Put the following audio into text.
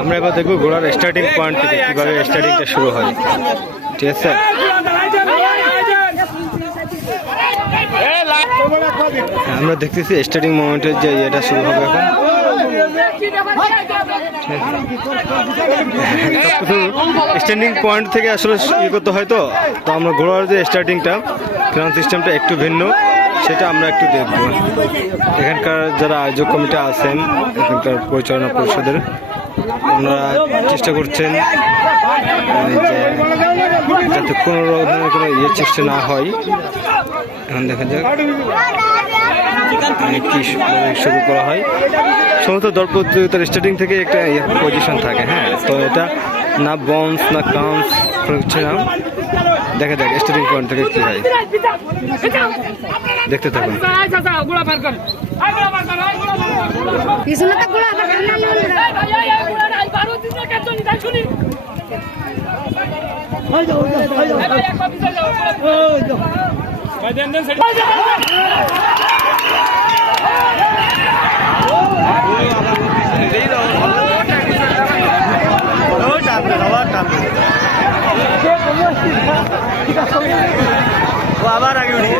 আমরা এবার দেখব ঘোড়ার স্টার্টিং পয়েন্ট থেকে কীভাবে স্টার্টিংটা শুরু হয়। ঠিক আছে? আমরা দেখতেছি স্টার্টিং মোমেন্টের যে এটা শুরু হবে এখন। স্ট্যান্ডিং পয়েন্ট থেকে আসলে ই করতে হয় তো। তো আমরা ঘোড়ার যে স্টার্টিংটা গ্রাউন্ড সিস্টেমটা একটু ভিন্ন। সেটা আমরা একটু দেখব। এখানকার যারা আয়োজক কমিটি আছেন, এখানকার পরিচালনা পরিষদের, ওনারা চেষ্টা করছেন যাতে কোনো রকমের কোনো ইয়ে চেষ্টা না হয়। এখন দেখা যাক মানে কি শুরু করা হয়। সমস্ত দল প্রতিযোগিতার স্টার্টিং থেকে একটা পজিশন থাকে হ্যাঁ? তো এটা না বন্স না কাউন্স হচ্ছে না। দেখা যাক স্টার্টিং পয়েন্ট থেকে কি হয়। দেখতে থাকুন। আবার ও আবার আগে উঠি।